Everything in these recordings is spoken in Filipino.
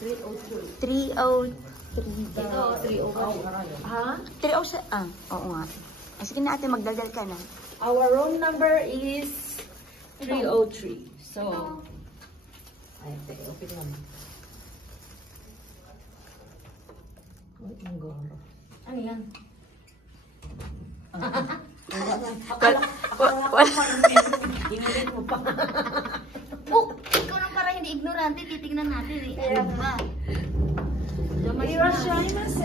303. Ito, 301. Ha? 307. Oo nga. Sige na ate, magdaldal ka na. Our room number is 303. So, ay, teka, open lang. Wait, ang goro. Ano yan? Ingilin mo pa. Oh, ikaw lang para hindi ignorante, titignan natin eh. Ano ba?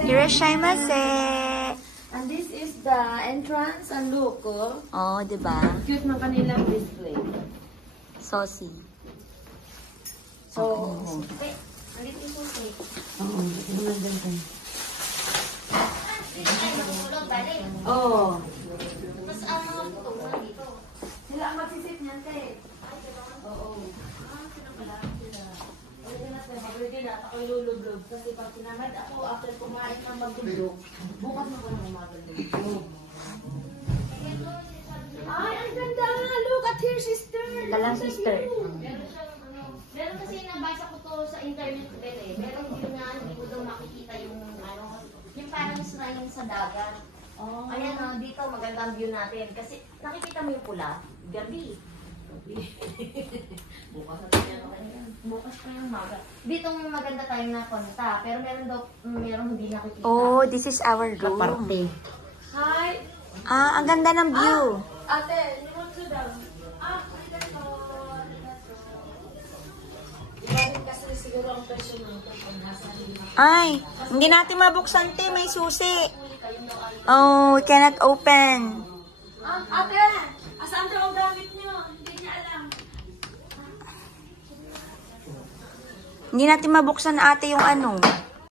Irashaimase. And this is the entrance and look, oh. Oh, diba? Cute ng kanilang display. Saucy. So, okay. Nandito yung susi. Oo, naman din tayo. Dito tayo matulog, bali. Oo. Tapos ang mga puto dito. Sila ang magsisit niyan, te. Oo. Pwede na, ako'y lulublog. Kasi pag sinamad ako, after kumain ng magdulog, bukas na ko na magdulog. Ay, ang ganda! Look at here, sister! Kalang sister. Meron kasi nabasa ko to sa internet din eh. Meron din na hindi ko daw makikita yung ano, yung parang shrine sa dagat. Oh. Ayan o, dito magandang view natin. Kasi nakikita mo yung pula, gabi. Bukas na tayo. Bukas pa yung maga. Dito maganda tayong napunta. Pero meron daw, meron hindi nakikita. Oh, this is our room. Hi! Ah, ang ganda ng view. Ate, you want to down? Ibalik kasi siguro ang presyo ng Ay, hindi natin mabuksan, te. May susi. Oh, we cannot open. Ate! Asan daw ang gamit niyo? Hindi niya alam. Hindi natin mabuksan, ate, yung ano.